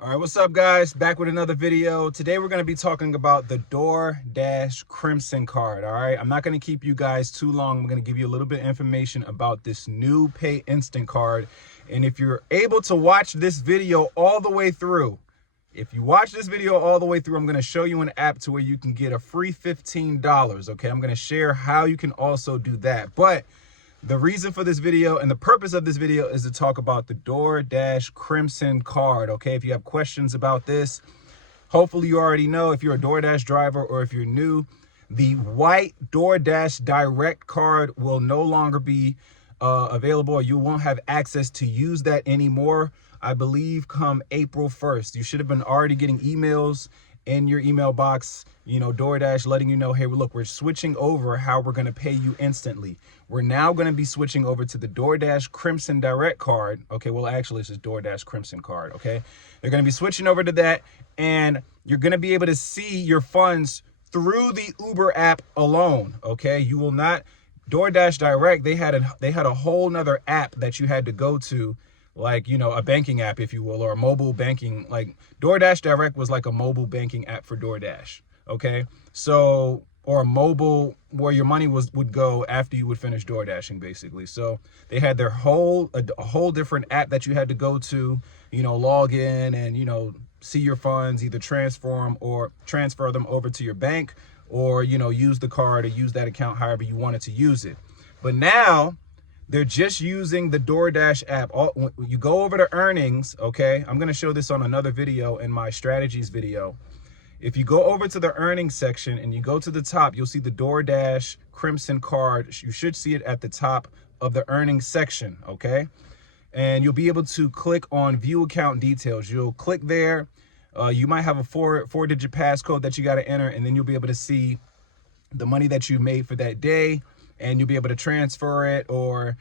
All right, what's up, guys? Back with another video. Today we're going to be talking about the DoorDash Crimson Card. All right, I'm not going to keep you guys too long. I'm going to give you a little bit of information about this new Pay Instant card. And if you're able to watch this video all the way through, I'm going to show you an app to where you can get a free $15. Okay, I'm going to share how you can also do that. But the reason for this video and the purpose of this video is to talk about the DoorDash Crimson Card. Okay, if you have questions about this, hopefully you already know. If you're a DoorDash driver or if you're new, the white DoorDash Direct card will no longer be available, or you won't have access to use that anymore. I believe come April 1st. You should have been already getting emails in your email box, DoorDash letting you know, hey, look, we're switching over how we're going to pay you instantly. We're now going to be switching over to the DoorDash Crimson Direct card. Okay, well, actually, it's just DoorDash Crimson Card, okay? They're going to be switching over to that, and you're going to be able to see your funds through the Uber app alone, okay? You will not, DoorDash Direct, they had a whole nother app that you had to go to, like, a banking app, if you will, or a mobile banking. Like, DoorDash Direct was like a mobile banking app for DoorDash, okay? So, or a mobile where your money would go after you would finish door dashing, basically. So they had their a whole different app that you had to go to, log in and, see your funds, either transfer them over to your bank, or, use the card or use that account however you wanted to use it. But now they're just using the DoorDash app. You go over to earnings, okay? I'm going to show this on another video in my strategies video. If you go over to the earnings section and you go to the top, you'll see the DoorDash Crimson Card. You should see it at the top of the earnings section, okay? And you'll be able to click on view account details. You'll click there. You might have a four-digit passcode that you got to enter, and then you'll be able to see the money that you made for that day, and you'll be able to transfer it, or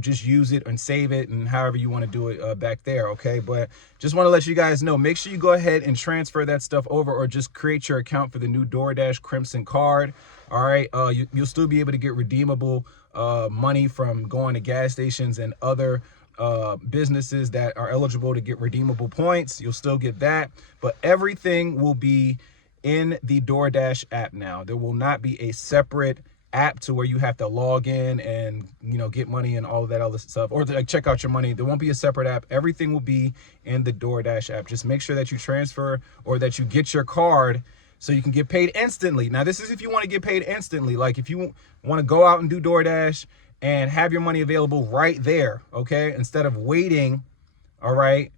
just use it and save it, and however you want to do it back there, okay? But just want to let you guys know, make sure you go ahead and transfer that stuff over, or just create your account for the new DoorDash Crimson Card. All right, you'll still be able to get redeemable money from going to gas stations and other businesses that are eligible to get redeemable points. You'll still get that, but everything will be in the DoorDash app now. There will not be a separate app to where you have to log in and get money and all of that other stuff, or to check out your money. There won't be a separate app. Everything will be in the DoorDash app. Just make sure that you transfer, or that you get your card so you can get paid instantly. Now, this is if you want to get paid instantly. Like, if you want to go out and do DoorDash and have your money available right there, okay, instead of waiting, all right,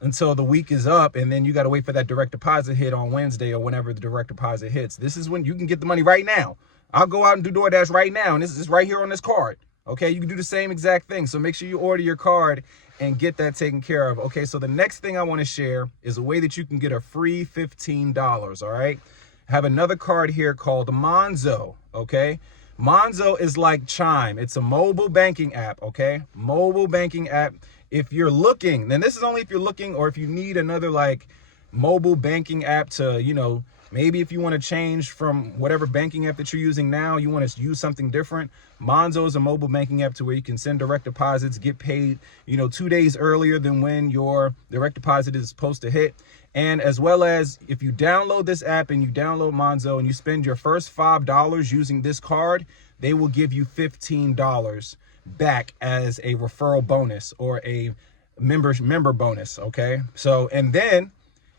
until the week is up, and then you got to wait for that direct deposit hit on Wednesday or whenever the direct deposit hits. This is when you can get the money right now. I'll go out and do DoorDash right now, and this is right here on this card. Okay, you can do the same exact thing. So make sure you order your card and get that taken care of. Okay, so the next thing I want to share is a way that you can get a free $15, all right? I have another card here called Monzo, okay? Monzo is like Chime. It's a mobile banking app, okay? Mobile banking app. If you're looking, then this is only if you're looking, or if you need another like mobile banking app to, maybe if you want to change from whatever banking app that you're using now, you want to use something different. Monzo is a mobile banking app to where you can send direct deposits, get paid, 2 days earlier than when your direct deposit is supposed to hit. And as well as, if you download this app and you download Monzo and you spend your first $5 using this card, they will give you $15 back as a referral bonus, or a member bonus, okay? So, and then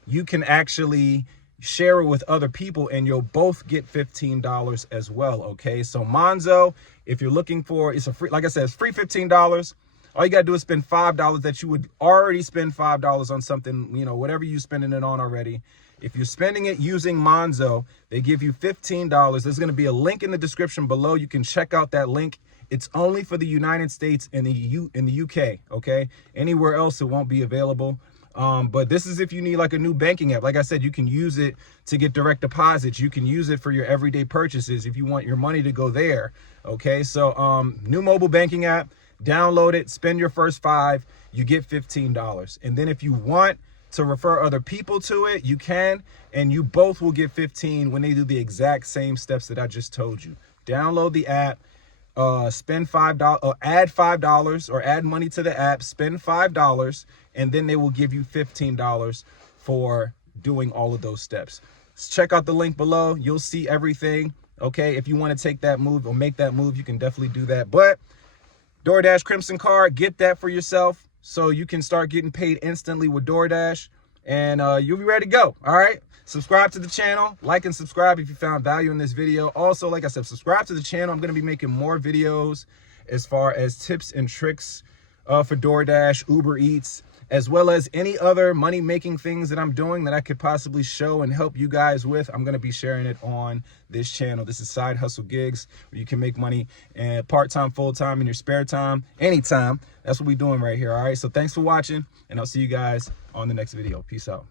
you can actually share it with other people, and you'll both get $15 as well, okay? So Monzo, if you're looking for, it's a free, like I said, it's free $15. All you got to do is spend $5 that you would already spend $5 on something, whatever you're spending it on already. If you're spending it using Monzo, they give you $15. There's going to be a link in the description below. You can check out that link. It's only for the United States and in the UK, okay? Anywhere else, it won't be available. But this is if you need like a new banking app. Like I said, you can use it to get direct deposits. You can use it for your everyday purchases if you want your money to go there, okay? So new mobile banking app, download it, spend your first $5, you get $15. And then if you want to refer other people to it, you can, and you both will get 15 when they do the exact same steps that I just told you. Download the app, spend $5, add $5, or add money to the app, spend $5, and then they will give you $15 for doing all of those steps. Check out the link below. You'll see everything. Okay, if you want to take that move or make that move, you can definitely do that. But DoorDash Crimson Card, get that for yourself so you can start getting paid instantly with DoorDash, and you'll be ready to go. All right, subscribe to the channel, like and subscribe if you found value in this video. Also, like I said, subscribe to the channel. I'm going to be making more videos as far as tips and tricks for DoorDash, Uber Eats, as well as any other money-making things that I'm doing that I could possibly show and help you guys with. I'm going to be sharing it on this channel. This is Side Hustle Gigs, where you can make money and part-time, full-time, in your spare time, anytime. That's what we're doing right here, all right? So thanks for watching, and I'll see you guys on the next video. Peace out.